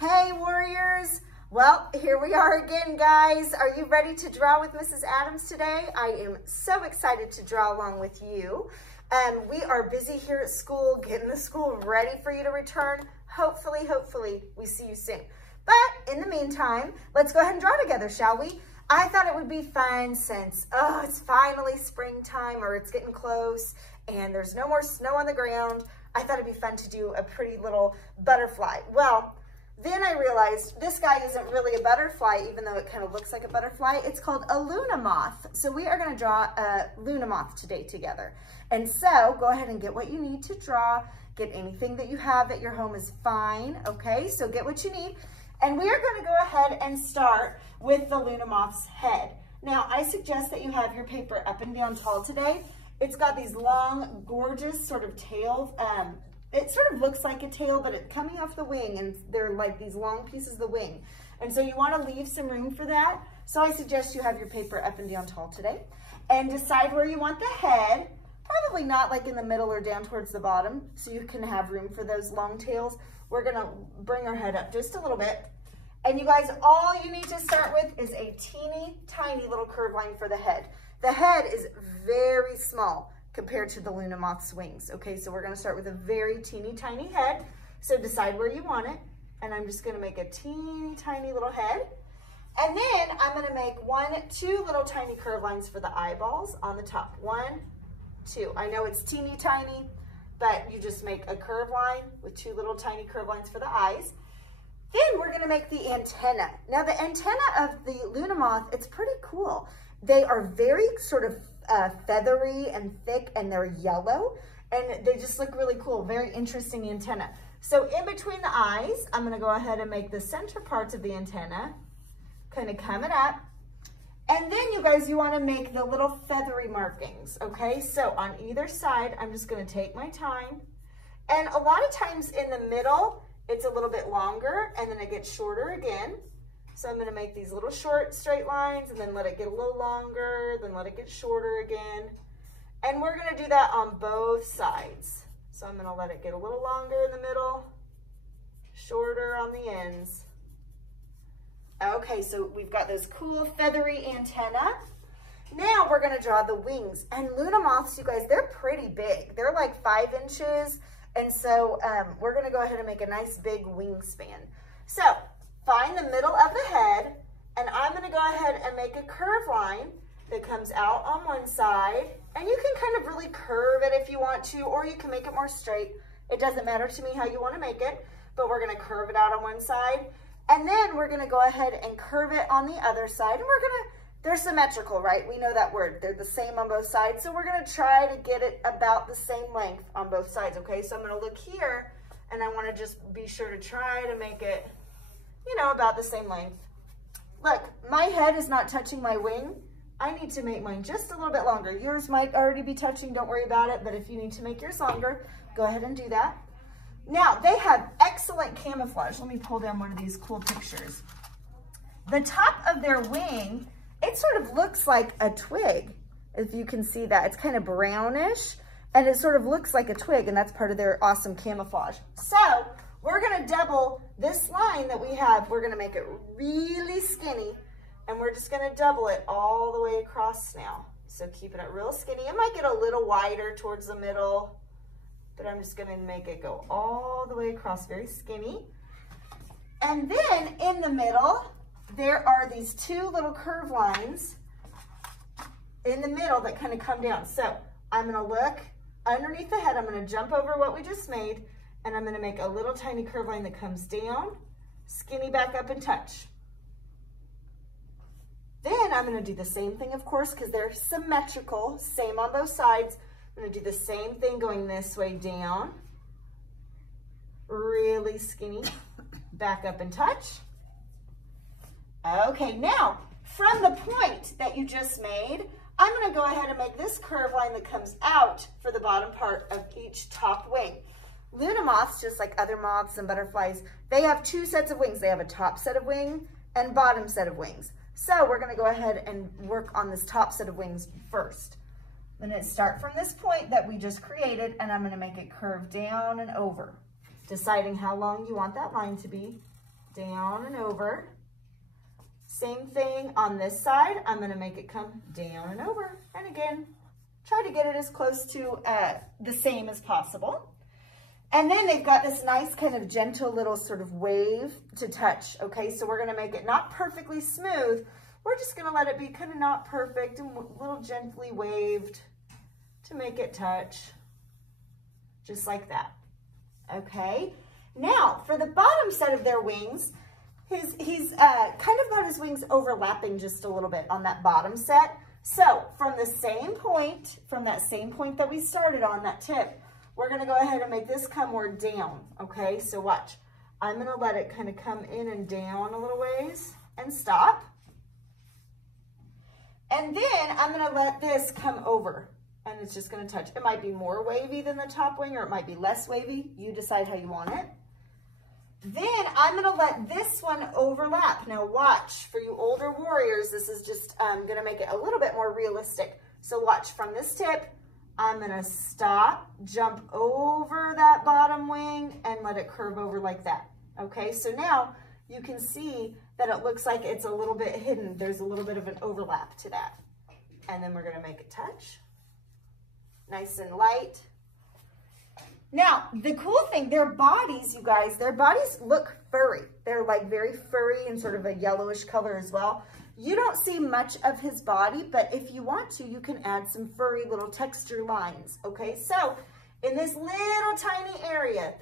Hey warriors, well here we are again guys. Are you ready to draw with Mrs. Adams today? I am so excited to draw along with you. We are busy here at school, getting the school ready for you to return. Hopefully we see you soon. But in the meantime, let's go ahead and draw together, shall we? I thought it would be fun since, it's finally springtime or it's getting close and there's no more snow on the ground. I thought it'd be fun to do a pretty little butterfly. Well, then I realized this guy isn't really a butterfly, even though it kind of looks like a butterfly. It's called a Luna Moth. So we are gonna draw a Luna Moth today together. And so go ahead and get what you need to draw. Get anything that you have at your home is fine, okay? So get what you need. And we are gonna go ahead and start with the Luna Moth's head. Now, I suggest that you have your paper up and down tall today. It's got these long, gorgeous sort of tails. It sort of looks like a tail, but it's coming off the wing, and they're like these long pieces of the wing. And so you want to leave some room for that. So I suggest you have your paper up and down tall today. And decide where you want the head. Probably not like in the middle or down towards the bottom, so you can have room for those long tails. We're going to bring our head up just a little bit. And you guys, all you need to start with is a teeny tiny little curve line for the head. The head is very small compared to the Luna Moth's wings. Okay, so we're gonna start with a very teeny tiny head. So decide where you want it. And I'm just gonna make a teeny tiny little head. And then I'm gonna make two little tiny curve lines for the eyeballs on the top. 1, 2. I know it's teeny tiny, but you just make a curve line with 2 little tiny curve lines for the eyes. Then we're gonna make the antenna. Now the antenna of the Luna Moth, it's pretty cool. They are very sort of feathery and thick, and they're yellow, and they just look really cool. Very interesting antenna. So in between the eyes, I'm gonna go ahead and make the center parts of the antenna kind of coming up. And then you guys, you wanna make the little feathery markings, okay? So on either side, I'm just gonna take my time. And a lot of times in the middle, it's a little bit longer, and then it gets shorter again. So I'm gonna make these little short straight lines and then let it get a little longer, then let it get shorter again. And we're gonna do that on both sides. So I'm gonna let it get a little longer in the middle, shorter on the ends. Okay, so we've got those cool feathery antenna. Now we're gonna draw the wings. And Luna Moths, you guys, they're pretty big. They're like 5 inches. And so we're gonna go ahead and make a nice big wingspan. So find the middle of the head, and I'm gonna go ahead and make a curve line that comes out on one side. And you can kind of really curve it if you want to, or you can make it more straight. It doesn't matter to me how you wanna make it, but we're gonna curve it out on one side. And then we're gonna go ahead and curve it on the other side. And they're symmetrical, right? We know that word. They're the same on both sides. So we're gonna try to get it about the same length on both sides, okay? So I'm gonna look here, and I wanna just be sure to try to make it, you know, about the same length. Look, my head is not touching my wing. I need to make mine just a little bit longer. Yours might already be touching, don't worry about it, but if you need to make yours longer, go ahead and do that. Now, they have excellent camouflage. Let me pull down one of these cool pictures. The top of their wing, it sort of looks like a twig, if you can see that. It's kind of brownish, and it sort of looks like a twig, and that's part of their awesome camouflage. So, we're gonna double this line that we have. We're gonna make it really skinny, and we're just gonna double it all the way across now. So keeping it real skinny. It might get a little wider towards the middle, but I'm just gonna make it go all the way across, very skinny. And then in the middle, there are these 2 little curve lines in the middle that kind of come down. So I'm gonna look underneath the head. I'm gonna jump over what we just made, and I'm gonna make a little tiny curve line that comes down, skinny back up and touch. Then I'm gonna do the same thing, of course, because they're symmetrical, same on both sides. I'm gonna do the same thing going this way down, really skinny, back up and touch. Okay, now, from the point that you just made, I'm gonna go ahead and make this curve line that comes out for the bottom part of each top wing. Luna Moths, just like other moths and butterflies, they have 2 sets of wings. They have a top set of wing and bottom set of wings. So we're gonna go ahead and work on this top set of wings first. I'm gonna start from this point that we just created, and I'm gonna make it curve down and over, deciding how long you want that line to be. down and over. Same thing on this side. I'm gonna make it come down and over. And again, try to get it as close to the same as possible. And then they've got this nice kind of gentle little sort of wave to touch, okay? So we're gonna make it not perfectly smooth. We're just gonna let it be kind of not perfect and a little gently waved to make it touch, just like that, okay? Now, for the bottom set of their wings, he's kind of got his wings overlapping just a little bit on that bottom set. So from the same point, from that same point that we started on, that tip, we're gonna go ahead and make this come more down, okay? So watch, I'm gonna let it kind of come in and down a little ways and stop. And then I'm gonna let this come over and it's just gonna touch. It might be more wavy than the top wing or it might be less wavy. You decide how you want it. Then I'm gonna let this one overlap. Now watch, for you older warriors, this is just gonna make it a little bit more realistic. So watch, from this tip, I'm gonna stop, jump over that bottom wing and let it curve over like that. Okay, so now you can see that it looks like it's a little bit hidden. There's a little bit of an overlap to that. And then we're gonna make it touch. Nice and light. Now, the cool thing, their bodies, you guys, their bodies look furry. They're like very furry and sort of a yellowish color as well. You don't see much of his body, but if you want to, you can add some furry little texture lines, okay? So in this little tiny area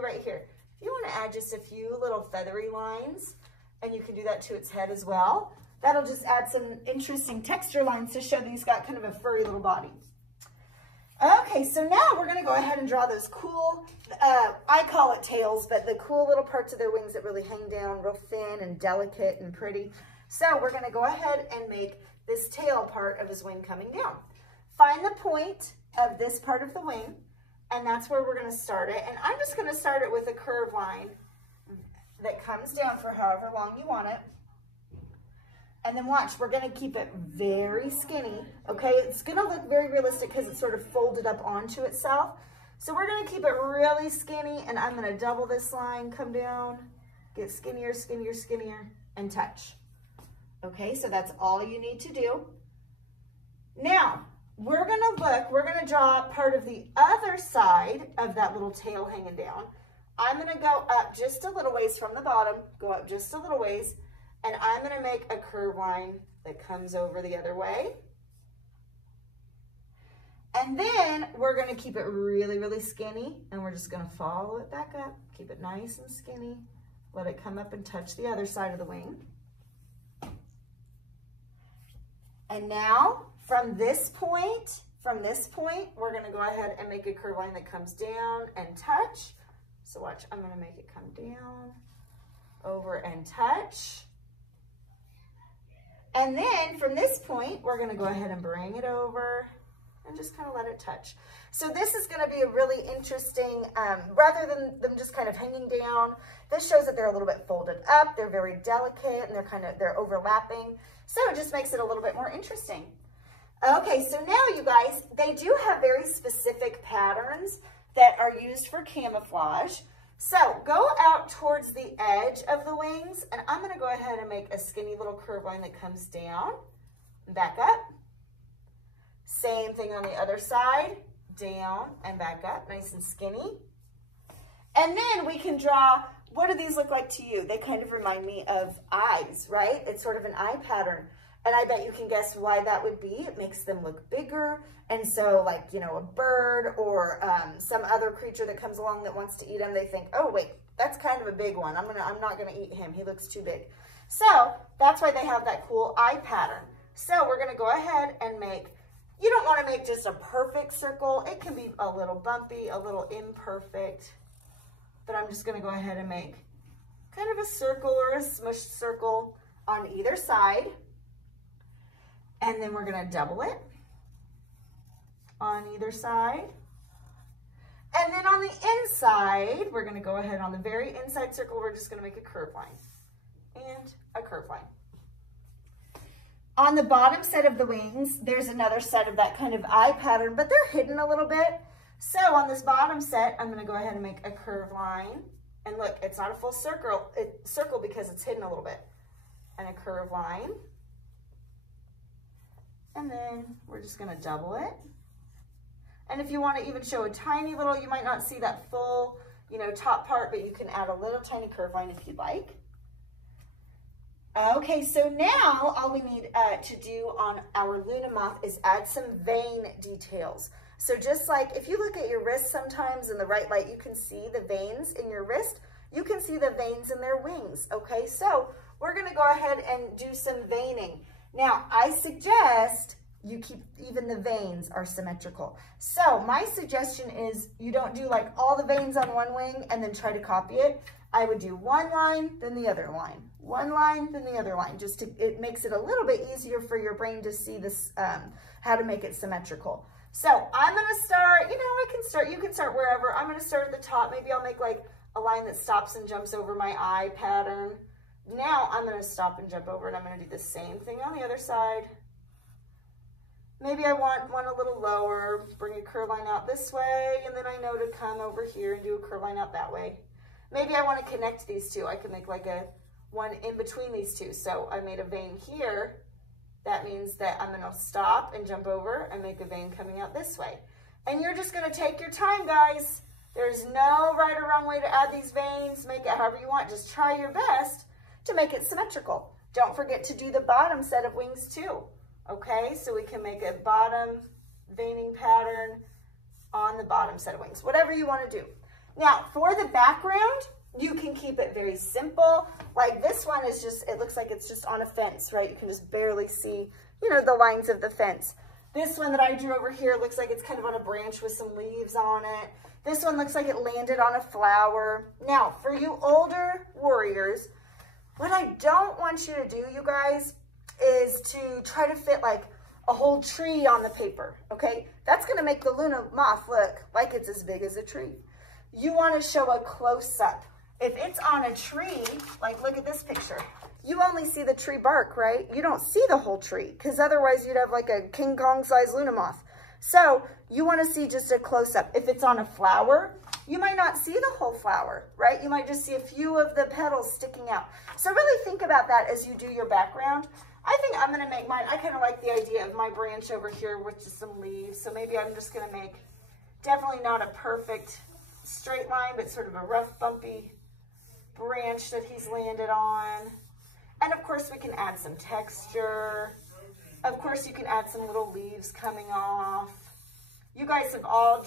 right here, if you want to add just a few little feathery lines, and you can do that to its head as well, that'll just add some interesting texture lines to show that he's got kind of a furry little body. Okay, so now we're gonna go ahead and draw those cool, I call it tails, but the cool little parts of their wings that really hang down real thin and delicate and pretty. So we're gonna go ahead and make this tail part of his wing coming down. Find the point of this part of the wing, and that's where we're gonna start it. And I'm just gonna start it with a curve line that comes down for however long you want it. And then watch, we're gonna keep it very skinny, okay? It's gonna look very realistic because it's sort of folded up onto itself. So we're gonna keep it really skinny, and I'm gonna double this line, come down, get skinnier, skinnier, skinnier, and touch. Okay, so that's all you need to do. Now, we're gonna draw part of the other side of that little tail hanging down. I'm gonna go up just a little ways from the bottom, go up just a little ways, and I'm gonna make a curve line that comes over the other way. And then we're gonna keep it really, really skinny, and we're just gonna follow it back up, keep it nice and skinny, let it come up and touch the other side of the wing. And now, from this point, we're gonna go ahead and make a curve line that comes down and touch. So watch, I'm gonna make it come down, over and touch. And then from this point, we're gonna go ahead and bring it over and just kind of let it touch. So this is gonna be a really interesting, rather than them just kind of hanging down, this shows that they're a little bit folded up, they're very delicate, and they're overlapping. So it just makes it a little bit more interesting. Okay, so now you guys, they do have very specific patterns that are used for camouflage. So go out towards the edge of the wings, and I'm gonna go ahead and make a skinny little curve line that comes down, back up. Same thing on the other side, down and back up, nice and skinny. And then we can draw, what do these look like to you? They kind of remind me of eyes, right? It's sort of an eye pattern. And I bet you can guess why that would be. It makes them look bigger. And so like, you know, a bird or some other creature that comes along that wants to eat them, they think, oh wait, that's kind of a big one. I'm not gonna eat him. He looks too big. So that's why they have that cool eye pattern. So we're gonna go ahead and make, you don't wanna make just a perfect circle. It can be a little bumpy, a little imperfect, but I'm just gonna go ahead and make kind of a circle or a smushed circle on either side. And then we're gonna double it on either side. And then on the inside, we're gonna go ahead on the very inside circle, we're just gonna make a curve line and a curve line. On the bottom set of the wings, there's another set of that kind of eye pattern, but they're hidden a little bit. So on this bottom set, I'm gonna go ahead and make a curve line And look, it's not a full circle, circle because it's hidden a little bit. And a curved line. And then we're just gonna double it. And if you want to even show a tiny little, you might not see that full, you know, top part, but you can add a little tiny curve line if you'd like. Okay, so now all we need to do on our Luna Moth is add some vein details. So just like if you look at your wrist sometimes in the right light, you can see the veins in your wrist. You can see the veins in their wings, okay? So we're gonna go ahead and do some veining. Now, I suggest you keep, even the veins are symmetrical. So my suggestion is you don't do like all the veins on one wing and then try to copy it. I would do one line, then the other line. One line, then the other line. Just to, it makes it a little bit easier for your brain to see this, how to make it symmetrical. So I'm gonna start, you know, you can start wherever. I'm gonna start at the top. Maybe I'll make like a line that stops and jumps over my eye pattern. Now I'm gonna stop and jump over and I'm gonna do the same thing on the other side. Maybe I want one a little lower, bring a curve line out this way, and then I know to come over here and do a curve line out that way. Maybe I want to connect these two. I could make like a one in between these two. So I made a vein here. That means that I'm gonna stop and jump over and make a vein coming out this way. And you're just gonna take your time, guys. There's no right or wrong way to add these veins. Make it however you want. Just try your best to make it symmetrical. Don't forget to do the bottom set of wings too. Okay, so we can make a bottom veining pattern on the bottom set of wings, whatever you want to do. Now, for the background, you can keep it very simple. Like this one is just, it looks like it's just on a fence, right? You can just barely see, you know, the lines of the fence. This one that I drew over here looks like it's kind of on a branch with some leaves on it. This one looks like it landed on a flower. Now, for you older warriors, what I don't want you to do, you guys, is to try to fit like a whole tree on the paper, okay? That's gonna make the Luna Moth look like it's as big as a tree. You wanna show a close-up. If it's on a tree, like look at this picture, you only see the tree bark, right? You don't see the whole tree, because otherwise you'd have like a King Kong-sized Luna Moth. So you wanna see just a close-up. If it's on a flower, you might not see the whole flower, right? You might just see a few of the petals sticking out. So really think about that as you do your background. I think I'm gonna make mine, I kind of like the idea of my branch over here with just some leaves. So maybe I'm just gonna make, definitely not a perfect straight line, but sort of a rough, bumpy branch that he's landed on. And of course we can add some texture. Of course you can add some little leaves coming off. You guys have all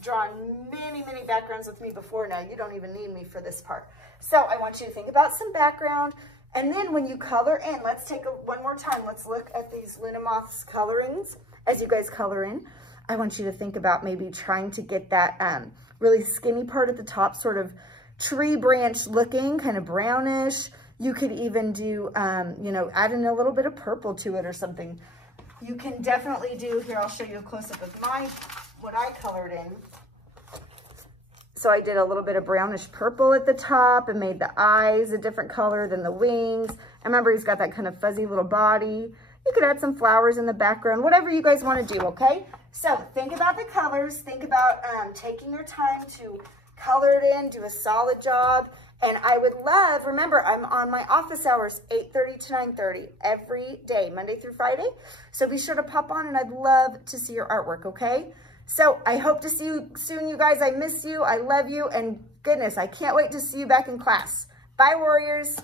drawn many, many backgrounds with me before now. You don't even need me for this part. So I want you to think about some background. And then when you color in, let's take one more time. Let's look at these Luna Moth's colorings. As you guys color in, I want you to think about maybe trying to get that really skinny part at the top, sort of tree branch looking, kind of brownish. You could even do, you know, add in a little bit of purple to it or something. You can definitely do, here I'll show you a close-up of what I colored in. So I did a little bit of brownish purple at the top and made the eyes a different color than the wings. And remember, he's got that kind of fuzzy little body. You could add some flowers in the background, whatever you guys want to do, okay? So think about the colors. Think about taking your time to color it in, do a solid job. And I would love, remember, I'm on my office hours, 8:30 to 9:30 every day, Monday through Friday. So be sure to pop on and I'd love to see your artwork, okay? So I hope to see you soon, you guys. I miss you. I love you. And goodness, I can't wait to see you back in class. Bye, warriors.